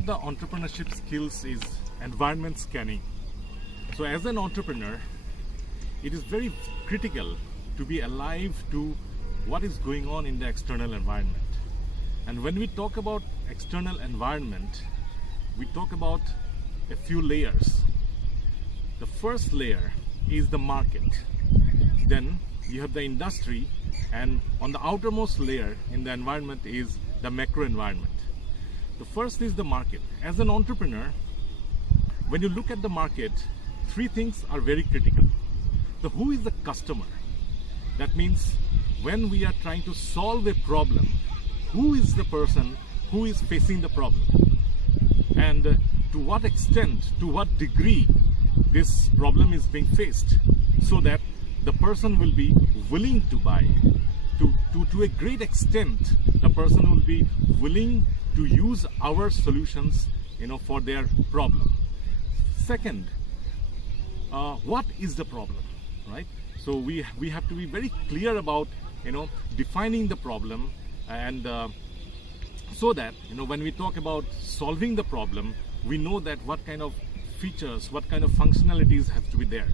of the entrepreneurship skills is environment scanning. So as an entrepreneur, it is very critical to be alive to what is going on in the external environment. And when we talk about external environment, we talk about a few layers. The first layer is the market. Then you have the industry, and on the outermost layer in the environment is the macro environment. The first is the market. As an entrepreneur, when you look at the market, three things are very critical. Who is the customer? That means when we are trying to solve a problem, who is the person who is facing the problem? And to what extent, to what degree this problem is being faced, so that the person will be willing to buy. To a great extent, the person will be willing to use our solutions, for their problem. Second, what is the problem, right? So we have to be very clear about, defining the problem, and so that, when we talk about solving the problem, we know that what kind of features, what kind of functionalities have to be there.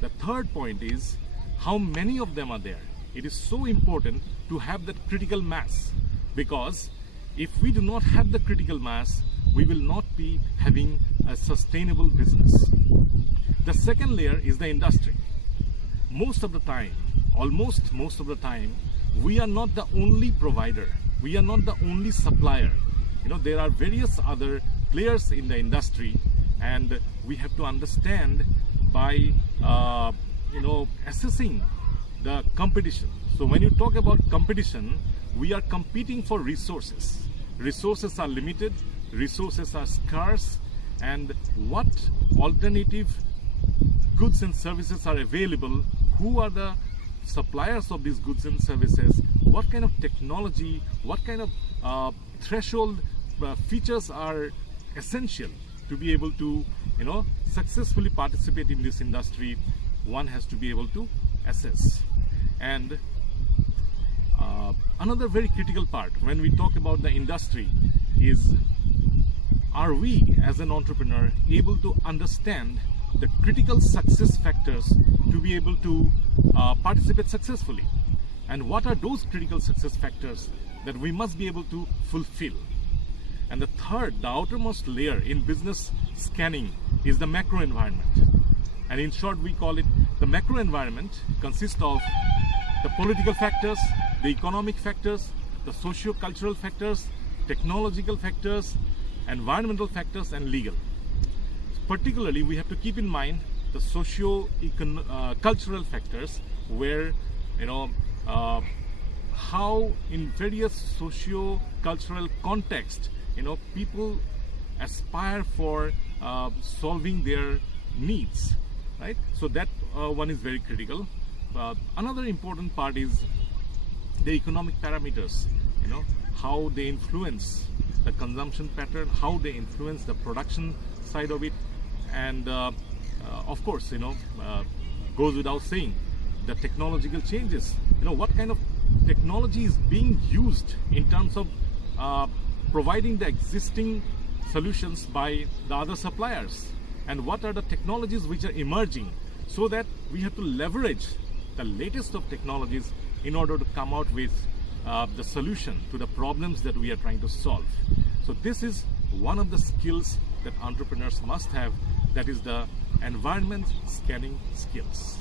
The third point is how many of them are there. It is so important to have that critical mass, because if we do not have the critical mass, we will not be having a sustainable business. The second layer is the industry. Most of the time, almost most of the time, we are not the only provider. We are not the only supplier. There are various other players in the industry, and we have to understand by assessing the competition. So when you talk about competition, we are competing for resources. Resources are limited, resources are scarce, and what alternative goods and services are available, who are the suppliers of these goods and services, what kind of technology, what kind of threshold features are essential to be able to successfully participate in this industry, one has to be able to assess. And another very critical part when we talk about the industry is, are we as an entrepreneur able to understand the critical success factors to be able to participate successfully? And what are those critical success factors that we must be able to fulfill? And the third, the outermost layer in business scanning is the macro environment. And in short, we call it the macro environment. Consists of the political factors, the economic factors, the socio-cultural factors, technological factors, environmental factors, and legal. Particularly, we have to keep in mind the socio-cultural factors, where how in various socio-cultural contexts, people aspire for solving their needs, right? So that one is very critical. Another important part is the economic parameters, how they influence the consumption pattern, how they influence the production side of it, and of course, goes without saying, the technological changes. What kind of technology is being used in terms of providing the existing solutions by the other suppliers, and what are the technologies which are emerging, so that we have to leverage the latest of technologies in order to come out with the solution to the problems that we are trying to solve. So this is one of the skills that entrepreneurs must have, that is the environment scanning skills.